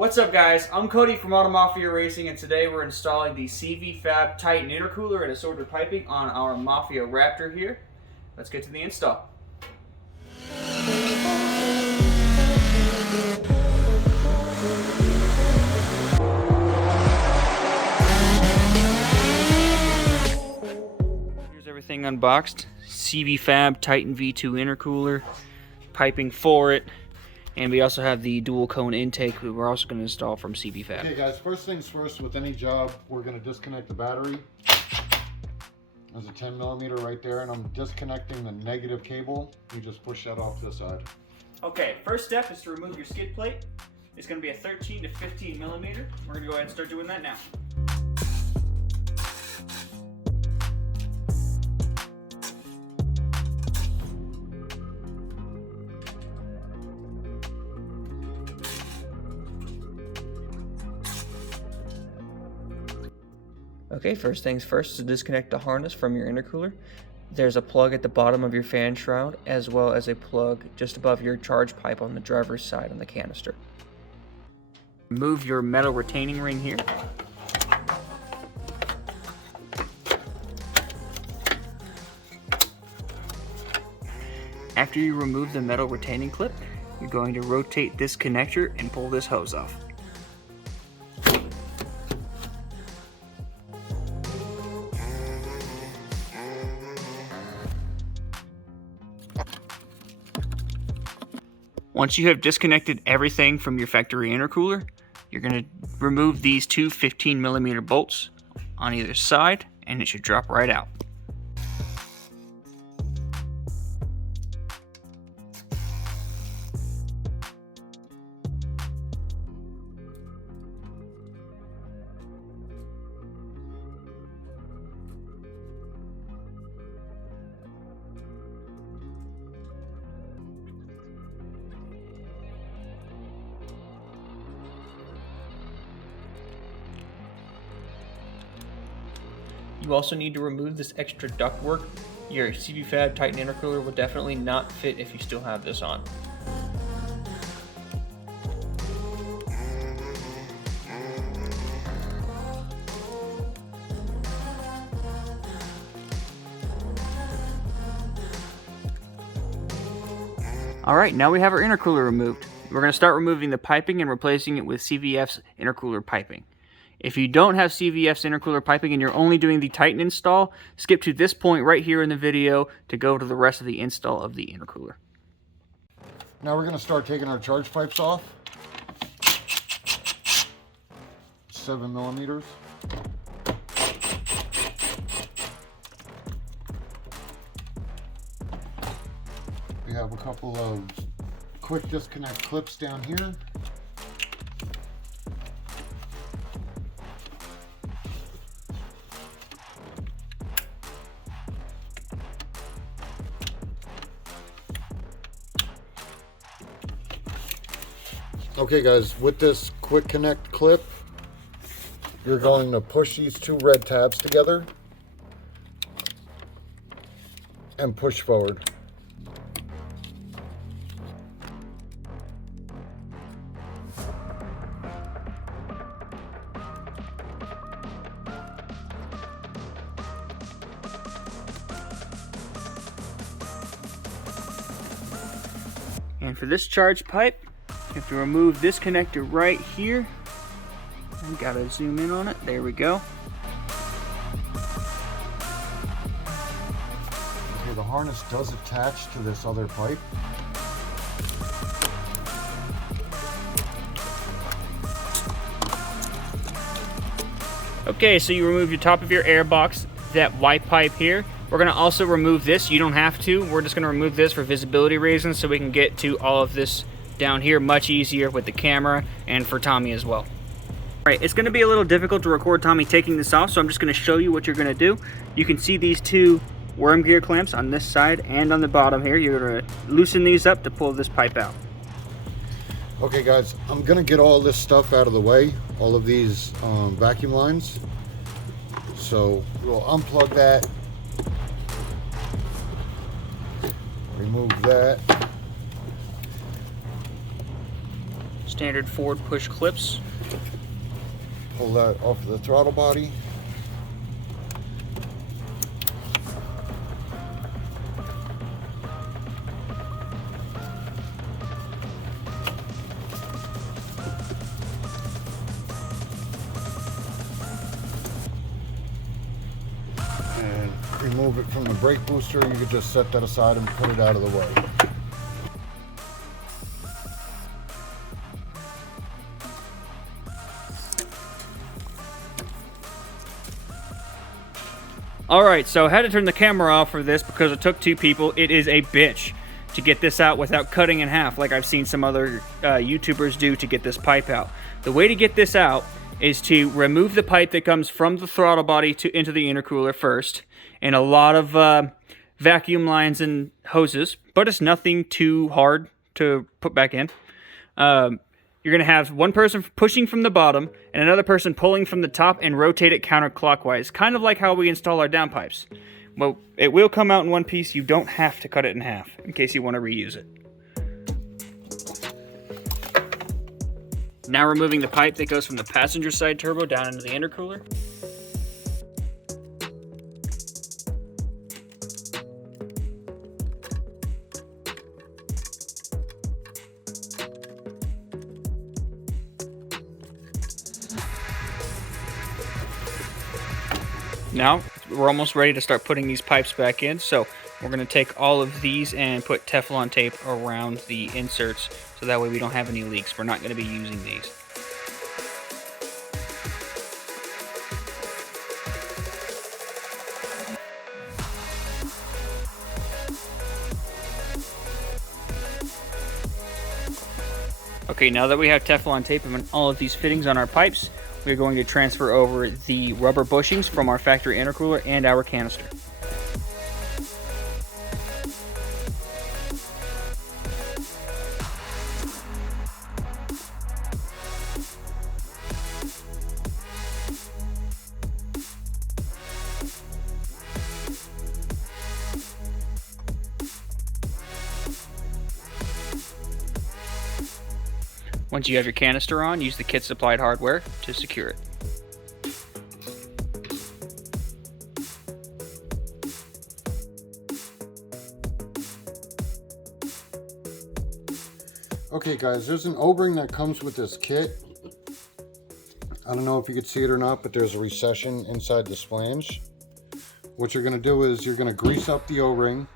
What's up, guys? I'm Cody from Auto Mafia Racing, and today we're installing the CVF Titan intercooler and assorted piping on our Mafia Raptor here. Let's get to the install. Here's everything unboxed. CVF Titan V2 intercooler, piping for it. And we also have the dual cone intake we're also going to install from CVF. Okay guys, first things first, with any job, we're going to disconnect the battery. There's a 10mm right there, and I'm disconnecting the negative cable. You just push that off to the side. Okay, first step is to remove your skid plate. It's going to be a 13 to 15mm. We're going to go ahead and start doing that now. Okay, first things first, to disconnect the harness from your intercooler. There's a plug at the bottom of your fan shroud, as well as a plug just above your charge pipe on the driver's side on the canister. Remove your metal retaining ring here. After you remove the metal retaining clip, you're going to rotate this connector and pull this hose off. Once you have disconnected everything from your factory intercooler, you're going to remove these two 15mm bolts on either side, and it should drop right out. You also need to remove this extra ductwork. Your CVF Titan intercooler will definitely not fit if you still have this on. Alright, now we have our intercooler removed. We're going to start removing the piping and replacing it with CVF's intercooler piping. If you don't have CVF's intercooler piping and you're only doing the Titan install, skip to this point right here in the video to go to the rest of the install of the intercooler. Now we're going to start taking our charge pipes off. 7mm. We have a couple of quick disconnect clips down here. Okay guys, with this quick connect clip, you're going to push these two red tabs together and push forward. And for this charge pipe, you have to remove this connector right here. I gotta zoom in on it. There we go. Okay, the harness does attach to this other pipe. Okay, so you remove your top of your air box, that white pipe here. We're gonna also remove this. You don't have to. We're just gonna remove this for visibility reasons so we can get to all of this down here much easier with the camera, and for Tommy as well. Alright, it's going to be a little difficult to record Tommy taking this off, so I'm just going to show you what you're going to do. You can see these two worm gear clamps on this side and on the bottom here. You're going to loosen these up to pull this pipe out. Okay guys, I'm going to get all this stuff out of the way, all of these vacuum lines. So we'll unplug that, remove that. standard forward push clips. Pull that off the throttle body. And remove it from the brake booster. You could just set that aside and put it out of the way. Alright, so I had to turn the camera off for this because it took two people. It is a bitch to get this out without cutting in half like I've seen some other YouTubers do to get this pipe out. The way to get this out is to remove the pipe that comes from the throttle body into the intercooler first, and a lot of vacuum lines and hoses, but it's nothing too hard to put back in. You're going to have one person pushing from the bottom and another person pulling from the top and rotate it counterclockwise, kind of like how we install our downpipes. Well, it will come out in one piece. You don't have to cut it in half in case you want to reuse it. Now removing the pipe that goes from the passenger side turbo down into the intercooler. Now, we're almost ready to start putting these pipes back in, so we're going to take all of these and put Teflon tape around the inserts, so that way we don't have any leaks. We're not going to be using these. Okay, now that we have Teflon tape on all of these fittings on our pipes, we're going to transfer over the rubber bushings from our factory intercooler and our canister. Once you have your canister on, use the kit supplied hardware to secure it. Okay guys, there's an O-ring that comes with this kit. I don't know if you could see it or not, but there's a recession inside the flange. What you're going to do is you're going to grease up the O-ring.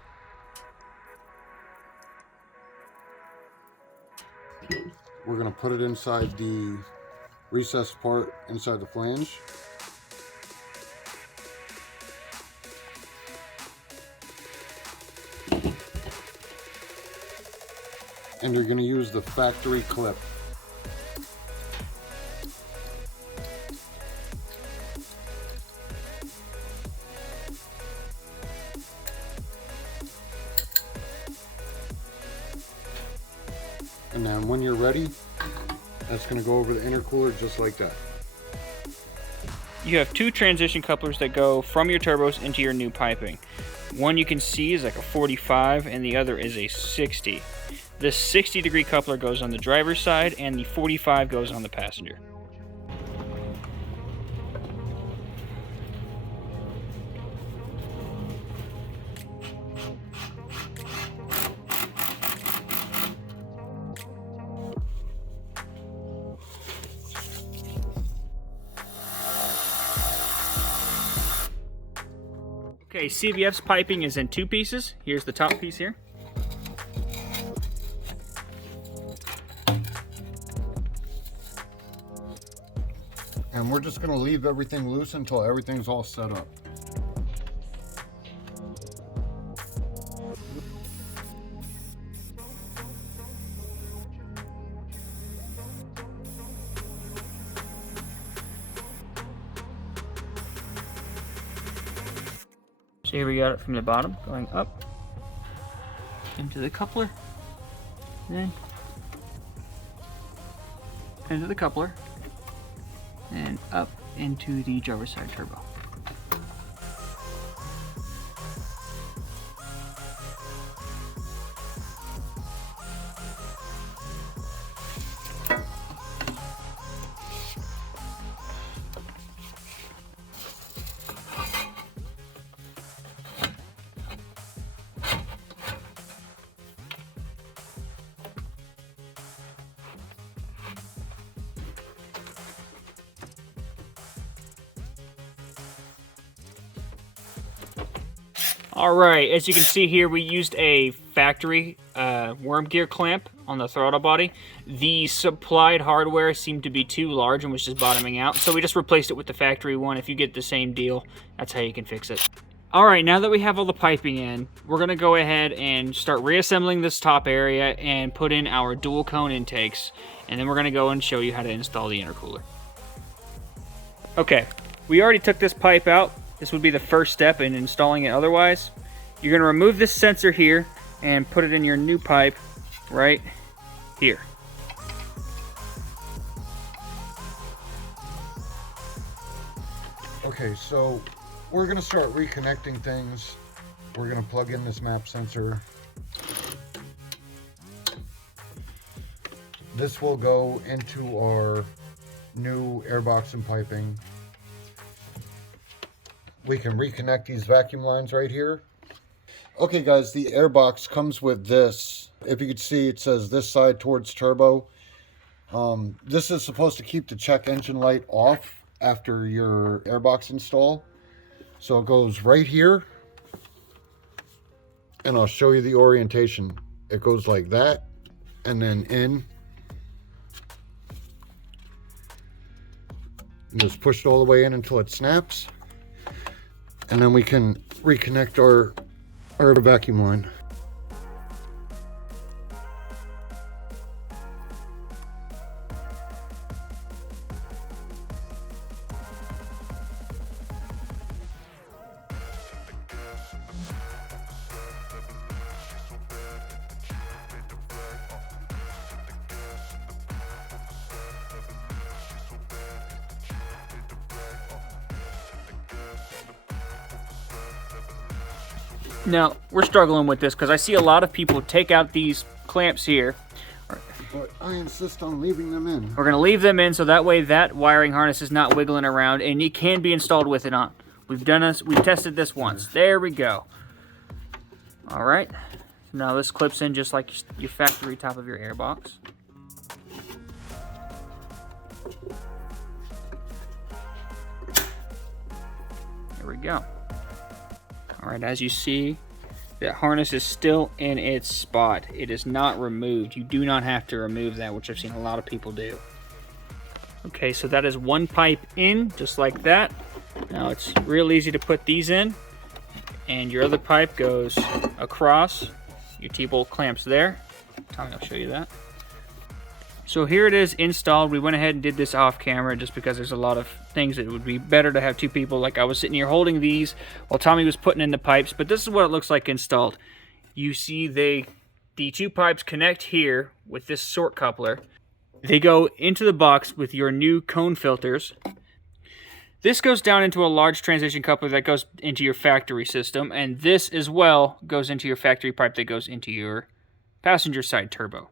We're going to put it inside the recessed part inside the flange. And you're going to use the factory clip. And then when you're ready, that's going to go over the intercooler just like that. You have two transition couplers that go from your turbos into your new piping. One you can see is like a 45 and the other is a 60. The 60-degree coupler goes on the driver's side and the 45 goes on the passenger. Okay, CVF's piping is in two pieces. Here's the top piece here. And we're just going to leave everything loose until everything's all set up. So here we got it from the bottom, going up into the coupler, then into the coupler, and up into the driver's side turbo. All right, as you can see here, we used a factory worm gear clamp on the throttle body. The supplied hardware seemed to be too large and was just bottoming out, so we just replaced it with the factory one. If you get the same deal, that's how you can fix it. All right, now that we have all the piping in, we're gonna go ahead and start reassembling this top area and put in our dual cone intakes, and then we're gonna go and show you how to install the intercooler. Okay, we already took this pipe out. This would be the first step in installing it otherwise. You're gonna remove this sensor here and put it in your new pipe right here. Okay, so we're gonna start reconnecting things. We're gonna plug in this map sensor. This will go into our new airbox and piping. We can reconnect these vacuum lines right here. Okay guys, the airbox comes with this. If you can see, it says this side towards turbo. This is supposed to keep the check engine light off after your airbox install. So it goes right here. And I'll show you the orientation. It goes like that and then in. And just push it all the way in until it snaps. And then we can reconnect our vacuum line. Now, we're struggling with this because I see a lot of people take out these clamps here. But I insist on leaving them in. We're going to leave them in so that way that wiring harness is not wiggling around and it can be installed with it on. We've tested this once. There we go. All right. Now this clips in just like your factory top of your airbox. There we go. All right, as you see, that harness is still in its spot. It is not removed. You do not have to remove that, which I've seen a lot of people do. Okay, so that is one pipe in, just like that. Now it's real easy to put these in, and your other pipe goes across. Your T-bolt clamps there. Tommy will show you that. So here it is installed. We went ahead and did this off camera just because there's a lot of things that would be better to have two people. Like I was sitting here holding these while Tommy was putting in the pipes, but this is what it looks like installed. You see the two pipes connect here with this sort coupler. They go into the box with your new cone filters. This goes down into a large transition coupler that goes into your factory system, and this as well goes into your factory pipe that goes into your passenger side turbo.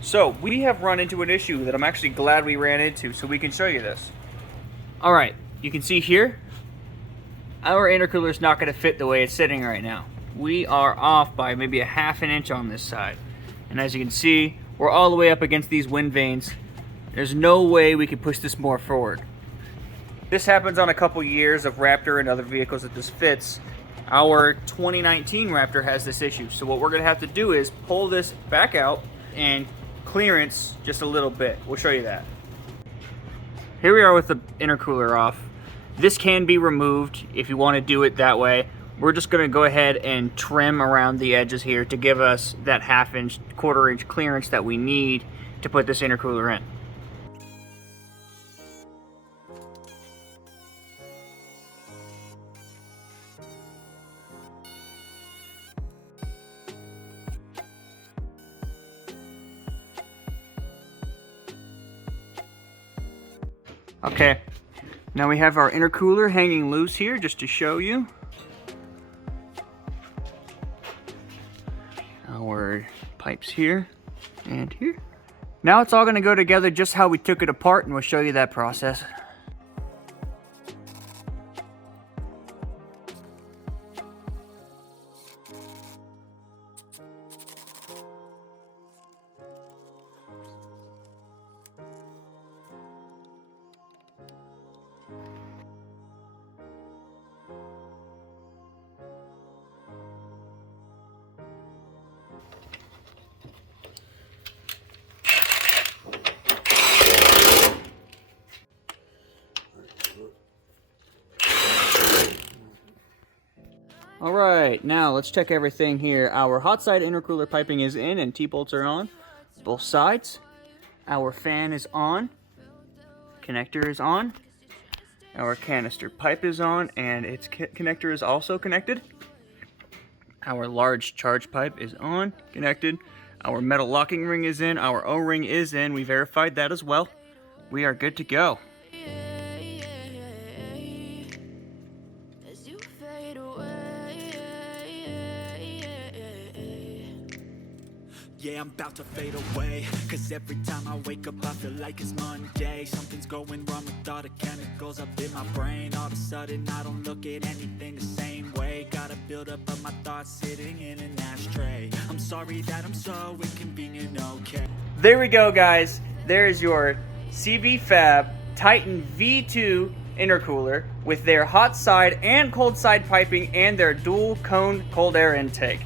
So, we have run into an issue that I'm actually glad we ran into, so we can show you this. Alright, you can see here, our intercooler is not going to fit the way it's sitting right now. We are off by maybe a ½ inch on this side. And as you can see, we're all the way up against these wind vanes. There's no way we can push this more forward. This happens on a couple years of Raptor and other vehicles that this fits. Our 2019 Raptor has this issue, so what we're going to have to do is pull this back out and clearance just a little bit. We'll show you that. Here we are with the intercooler off. This can be removed if you want to do it that way. We're just going to go ahead and trim around the edges here to give us that ½ inch, ¼ inch clearance that we need to put this intercooler in. Okay, now we have our intercooler hanging loose here just to show you. Our pipes here and here. Now it's all going to go together just how we took it apart, and we'll show you that process. All right, now let's check everything here. Our hot side intercooler piping is in and T-bolts are on, both sides. Our fan is on, connector is on. Our canister pipe is on and its connector is also connected. Our large charge pipe is on, connected. Our metal locking ring is in, our O-ring is in. We verified that as well. We are good to go. Yeah, I'm about to fade away, cause every time I wake up I feel like it's Monday. Something's going wrong with all the chemicals up in my brain. All of a sudden I don't look at anything the same way. Gotta build up of my thoughts sitting in an ashtray. I'm sorry that I'm so inconvenient, okay. There we go, guys. There's your CVF Titan V2 intercooler with their hot side and cold side piping and their dual cone cold air intake.